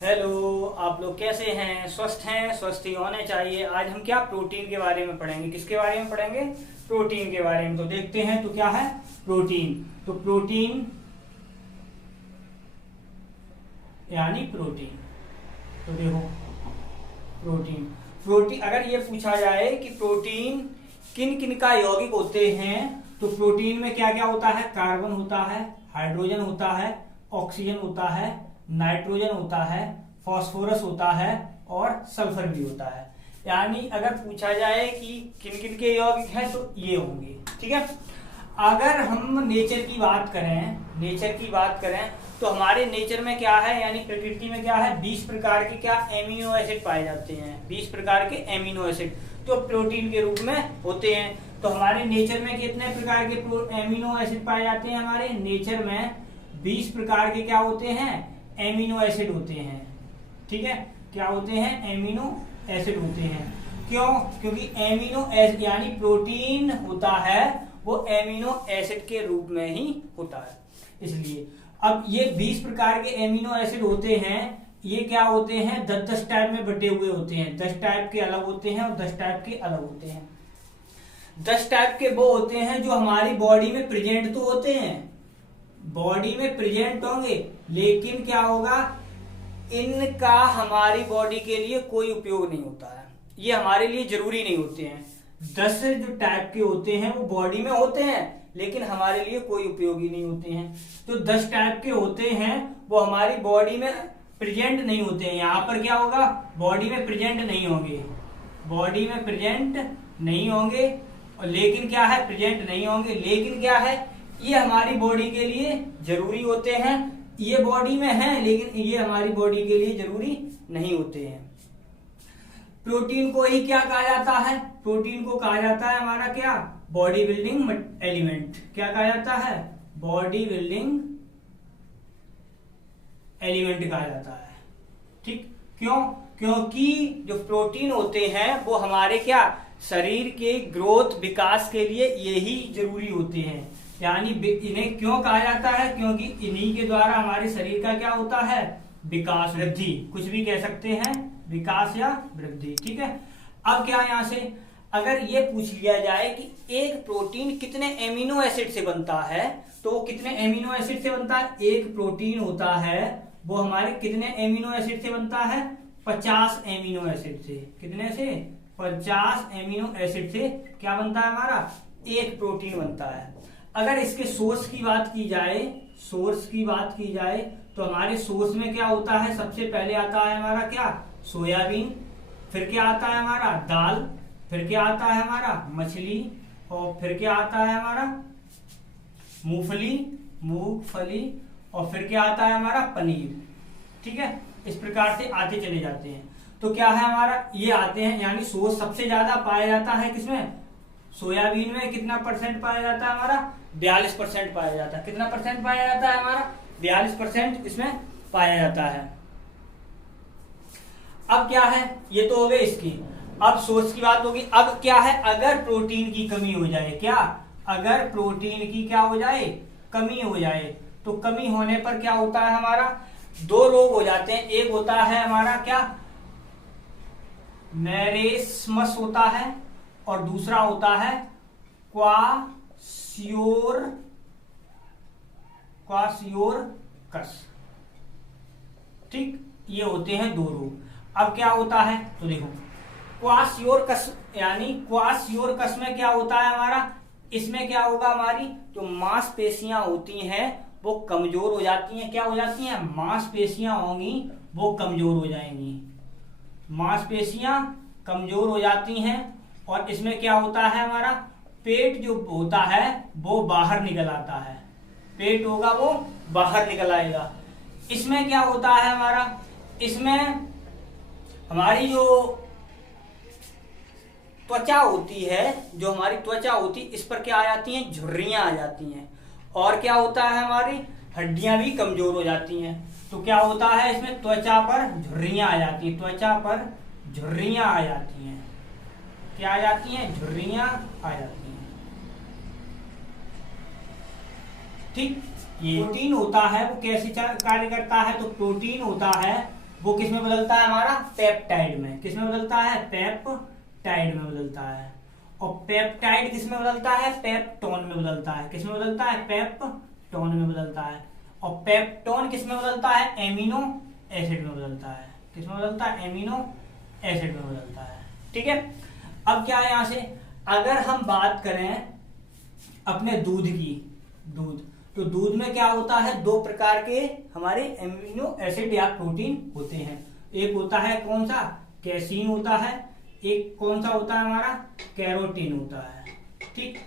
Hello, आप लोग कैसे हैं? स्वस्थ हैं? स्वस्थ ही होने चाहिए। आज हम क्या प्रोटीन के बारे में पढ़ेंगे। किसके बारे में पढ़ेंगे? प्रोटीन के बारे में। तो देखते हैं, तो क्या है प्रोटीन। तो प्रोटीन यानी प्रोटीन। तो देखो, प्रोटीन प्रोटीन अगर ये पूछा जाए कि प्रोटीन किन किन का यौगिक होते हैं, तो प्रोटीन में क्या क्या होता है? कार्बन होता है, हाइड्रोजन होता है, ऑक्सीजन होता है, नाइट्रोजन होता है, फास्फोरस होता है और सल्फर भी होता है। यानी अगर पूछा जाए कि किन किन के यौगिक हैं तो ये होंगे। ठीक है। अगर हम नेचर की बात करें तो हमारे नेचर में क्या है, यानी प्रकृति में क्या है, 20 प्रकार के क्या एमिनो एसिड पाए जाते हैं। 20 प्रकार के एमिनो एसिड तो प्रोटीन के रूप में होते हैं। तो हमारे नेचर में कितने प्रकार के एमिनो एसिड पाए जाते हैं? हमारे नेचर में 20 प्रकार के क्या होते हैं? एमिनो एसिड होते हैं। ठीक है, क्या होते हैं? एमिनो एसिड होते हैं। क्यों? क्योंकि एमिनो एसिड यानी प्रोटीन होता है वो एमिनो एसिड के रूप में ही होता है, इसलिए। अब ये 20 प्रकार के एमिनो एसिड होते हैं, ये क्या होते हैं? 10-10 टाइप में बटे हुए होते हैं। 10 टाइप के अलग होते हैं और 10 टाइप के अलग होते हैं। 10 टाइप के वो होते हैं जो हमारी बॉडी में प्रेजेंट तो होते हैं, बॉडी में प्रेजेंट होंगे, लेकिन क्या होगा, इनका हमारी बॉडी के लिए कोई उपयोग नहीं होता है। ये हमारे लिए जरूरी नहीं होते हैं। 10 जो टाइप के होते हैं वो बॉडी में होते हैं, लेकिन हमारे लिए कोई उपयोगी नहीं होते हैं। तो 10 टाइप के होते हैं वो हमारी बॉडी में प्रेजेंट नहीं होते हैं। यहाँ पर क्या होगा? बॉडी में प्रेजेंट नहीं होंगे, बॉडी में प्रेजेंट नहीं होंगे। और लेकिन क्या है? प्रेजेंट नहीं होंगे, लेकिन क्या है, ये हमारी बॉडी के लिए जरूरी होते हैं। ये बॉडी में है लेकिन ये हमारी बॉडी के लिए जरूरी नहीं होते हैं। प्रोटीन को ही क्या कहा जाता है? प्रोटीन को कहा जाता है हमारा क्या? Body building element. क्या कहा जाता है? बॉडी बिल्डिंग एलिमेंट कहा जाता है। ठीक, क्यों? क्योंकि जो प्रोटीन होते हैं वो हमारे क्या, शरीर के ग्रोथ विकास के लिए यही जरूरी होते हैं। यानी इन्हें क्यों कहा जाता है? क्योंकि इन्हीं के द्वारा हमारे शरीर का क्या होता है? विकास, वृद्धि, कुछ भी कह सकते हैं, विकास या वृद्धि। ठीक है। अब क्या यहाँ से अगर ये पूछ लिया जाए कि एक प्रोटीन कितने एमिनो एसिड से बनता है, तो वो कितने एमिनो एसिड से बनता है? एक प्रोटीन होता है वो हमारे कितने एमिनो एसिड से बनता है? 50 एमिनो एसिड से। कितने से? 50 एमिनो एसिड से क्या बनता है हमारा? एक प्रोटीन बनता है। अगर इसके सोर्स की बात की जाए तो हमारे सोर्स में क्या होता है? सबसे पहले आता है हमारा क्या? सोयाबीन। फिर क्या आता है हमारा? दाल। फिर क्या आता है हमारा? मछली। और फिर क्या आता है हमारा? मूंगफली। और फिर क्या आता है हमारा? पनीर। ठीक है, इस प्रकार से आते चले जाते हैं। तो क्या है हमारा? ये आते हैं, यानी सोर्स सबसे ज्यादा पाया जाता है किसमें? सोयाबीन में। कितना परसेंट पाया जाता है हमारा? 42% पाया जाता है। कितना परसेंट पाया जाता है हमारा? 42% इसमें पाया जाता है। अब क्या है, ये तो हो गए इसकी। अब सोर्स की बात होगी। अब क्या है, अगर प्रोटीन की कमी हो जाए, क्या अगर प्रोटीन की क्या हो जाए? कमी हो जाए, तो कमी होने पर क्या होता है हमारा? दो रोग हो जाते हैं। एक होता है हमारा क्या, मैरेस्मस होता है, और दूसरा होता है क्वाशियोरकस। ठीक, ये होते हैं दो रोग। अब क्या होता है, तो देखो, क्वाशियोरकस यानी क्वाशियोरकस में क्या होता है हमारा? इसमें क्या होगा, हमारी जो मांसपेशियां होती हैं वो कमजोर हो जाती हैं। क्या हो जाती हैं? मांसपेशियां होंगी वो कमजोर हो जाएंगी। मांसपेशियां कमजोर हो जाती हैं, और इसमें क्या होता है हमारा? पेट जो होता है वो बाहर निकल आता है। पेट होगा वो बाहर निकल आएगा। इसमें क्या होता है हमारा? इसमें हमारी जो त्वचा होती है, इस पर क्या आ जाती हैं? झुर्रियां आ जाती हैं। और क्या होता है, हमारी हड्डियां भी कमजोर हो जाती हैं। तो क्या होता है इसमें? त्वचा पर झुर्रियां आ जाती हैं। त्वचा पर झुर्रियां आ जाती हैं। क्या आ जाती हैं? झुर्रियां आ जाती हैं। ठीक, ये प्रोटीन होता है वो कैसे कार्य करता है? तो प्रोटीन होता है वो किस में बदलता है हमारा, पेप्टाइड में। किस में बदलता है, पेप्टाइड में बदलता है। और पेप्टाइड किस में बदलता है, पेप्टोन में बदलता है। किस में बदलता है, पेप्टोन में बदलता है। और पेप्टोन किस में बदलता है, एमिनो एसिड में बदलता है। किस में बदलता है, एमिनो एसिड में बदलता है। ठीक है, अब क्या है यहां से, अगर हम बात करें अपने दूध की, दूध, तो दूध में क्या होता है, दो प्रकार के हमारे एमिनो एसिड या प्रोटीन होते हैं। एक होता है कौन सा, कैसीन होता है, एक कौन सा होता है हमारा, कैरोटीन होता है। ठीक,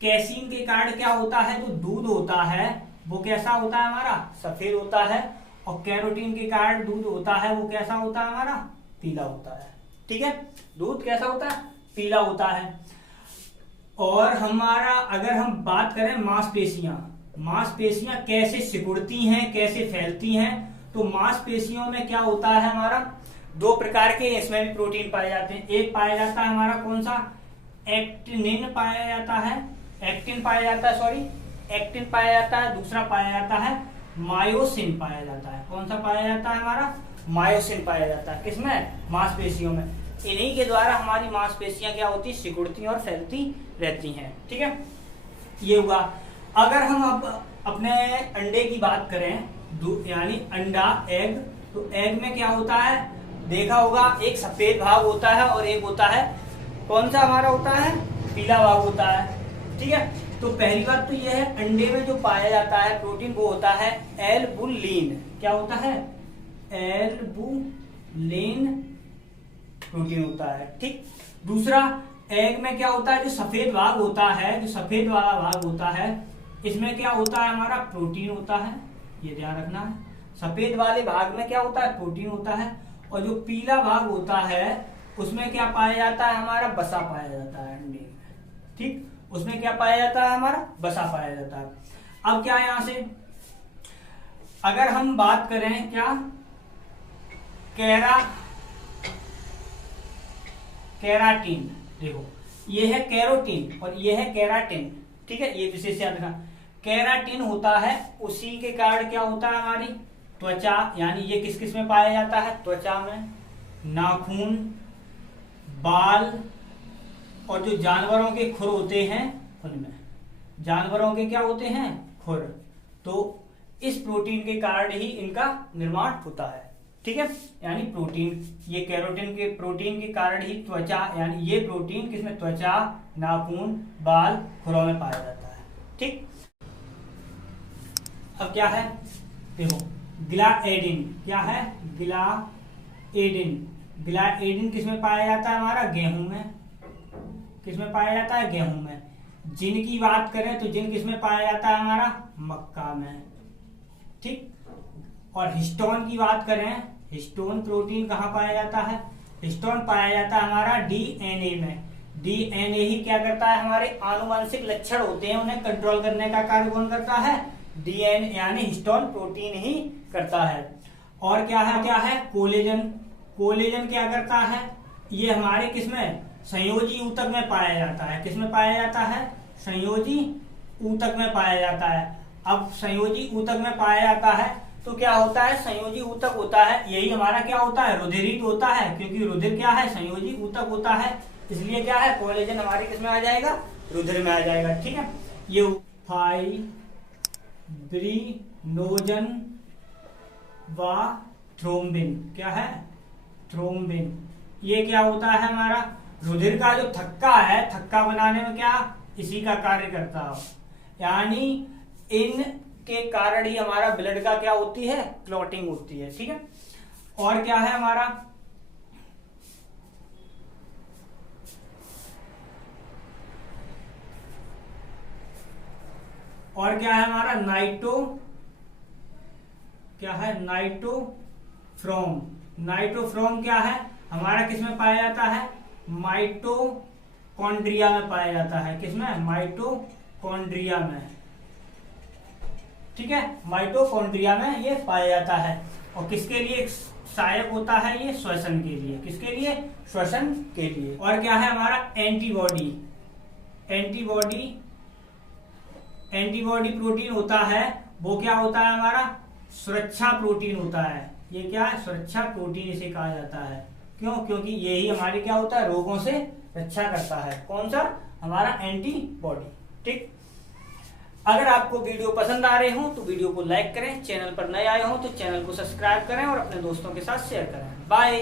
कैसीन के कारण क्या होता है, जो दूध होता है वो कैसा होता है हमारा, सफेद होता है। और कैरोटीन के कारण दूध होता है वो कैसा होता है हमारा, पीला होता है। ठीक है, दूध कैसा होता है, पीला होता है। और हमारा अगर हम बात करें मांसपेशियां, मांसपेशियां कैसे सिकुड़ती हैं, कैसे फैलती हैं, तो मांसपेशियों में क्या होता है हमारा, दो प्रकार के इसमें भी प्रोटीन पाए जाते हैं। एक पाया जाता है हमारा कौन सा, एक्टिनिन पाया जाता है, एक्टिन पाया जाता है, सॉरी एक्टिन पाया जाता है। दूसरा पाया जाता है मायोसिन पाया जाता है। कौन सा पाया जाता है हमारा, मायोसिन पाया जाता है। किसमें, मांसपेशियों में। इन्हीं के द्वारा हमारी मांसपेशियां क्या होती, सिकुड़ती और फैलती रहती हैं। ठीक है, ये हुआ। अगर हम अब अपने अंडे की बात करें, यानी अंडा, एग, तो एग में क्या होता है, देखा होगा एक सफेद भाग होता है और एक होता है कौन सा हमारा होता है, पीला भाग होता है। ठीक है, तो पहली बात तो यह है, अंडे में जो पाया जाता है प्रोटीन वो होता है एल्बुलिन। क्या होता है, एल्बुलिन प्रोटीन होता है। ठीक, दूसरा एग में क्या होता है, जो सफेद भाग होता है, जो सफेद वाला भाग होता है, इसमें क्या होता है हमारा, प्रोटीन होता है। ये ध्यान रखना है, सफेद वाले भाग में क्या होता है, प्रोटीन होता है। और जो पीला भाग होता है उसमें क्या पाया जाता है हमारा, बसा पाया जाता है अंडे में। ठीक, उसमें क्या पाया जाता है हमारा, बसा पाया जाता है। अब क्या है यहां से, अगर हम बात करें क्या, केराटिन, देखो ये है कैरोटीन और ये है केराटिन। ठीक है, ये विशेष याद रखना। केराटिन होता है, उसी के कारण क्या होता है हमारी त्वचा, यानी ये किस किस में पाया जाता है, त्वचा में, नाखून, बाल, और जो जानवरों के खुर होते हैं उनमें, जानवरों के क्या होते हैं, खुर। तो इस प्रोटीन के कारण ही इनका निर्माण होता है। ठीक है, यानी प्रोटीन, ये कैरोटीन के प्रोटीन के कारण ही त्वचा, यानी ये प्रोटीन किसमें, त्वचा, नाखून, बाल, खुरों में पाया जाता है। ठीक, अब क्या है, देखो ग्लाइडिन, क्या है, ग्लाइडिन। ग्लाइडिन किसमें पाया जाता है हमारा, गेहूं में। किसमें पाया जाता है, गेहूं में। जिन की बात करें तो जिन किसमें पाया जाता है हमारा, मक्का में। ठीक, और हिस्टोन की बात करें, हिस्टोन प्रोटीन कहाँ पाया जाता है, हिस्टोन पाया जाता है हमारा डीएनए में। डीएनए ही क्या करता है, हमारे आनुवंशिक लक्षण होते हैं उन्हें कंट्रोल करने का कार्य कौन करता है, डीएनए यानी हिस्टोन प्रोटीन ही करता है। और क्या है कोलेजन। कोलेजन क्या करता है, ये हमारे किसमें, संयोजी ऊतक में पाया जाता है। किसमें पाया जाता है, संयोजी ऊतक में पाया जाता है। अब संयोजी ऊतक में पाया जाता है तो क्या होता है, संयोजी ऊतक होता है, यही हमारा क्या होता है, रुधिरित होता है, क्योंकि रुधिर क्या है, संयोजी ऊतक होता है, इसलिए क्या है, कोलेजन हमारे किसमें आ जाएगा, रुधिर में आ जाएगा। ठीक है, ये फाइब्रिनोजन व थ्रोम्बिन, क्या है, थ्रोम्बिन, ये क्या होता है हमारा, रुधिर का जो थक्का है, थक्का बनाने में क्या इसी का कार्य करता हो, यानी इन के कारण ही हमारा ब्लड का क्या होती है, क्लॉटिंग होती है। ठीक है, और क्या है हमारा, और क्या है हमारा नाइट्रोफ्रोम। नाइट्रोफ्रोम क्या है हमारा, किसमें पाया जाता है, माइटोकॉन्ड्रिया में पाया जाता है। किसमें, माइटोकॉन्ड्रिया में। ठीक है, माइटोकॉन्ड्रिया में ये पाया जाता है। और किसके लिए सहायक होता है, ये श्वसन के लिए। किसके लिए, श्वसन के लिए। और क्या है हमारा एंटीबॉडी। एंटीबॉडी प्रोटीन होता है, वो क्या होता है हमारा, सुरक्षा प्रोटीन होता है, ये क्या है, सुरक्षा प्रोटीन इसे कहा जाता है। क्यों? क्योंकि यही हमारे क्या होता है, रोगों से रक्षा करता है। कौन सा? हमारा एंटीबॉडी। ठीक, अगर आपको वीडियो पसंद आ रहे हो तो वीडियो को लाइक करें, चैनल पर नए आए हो तो चैनल को सब्सक्राइब करें और अपने दोस्तों के साथ शेयर करें। बाय।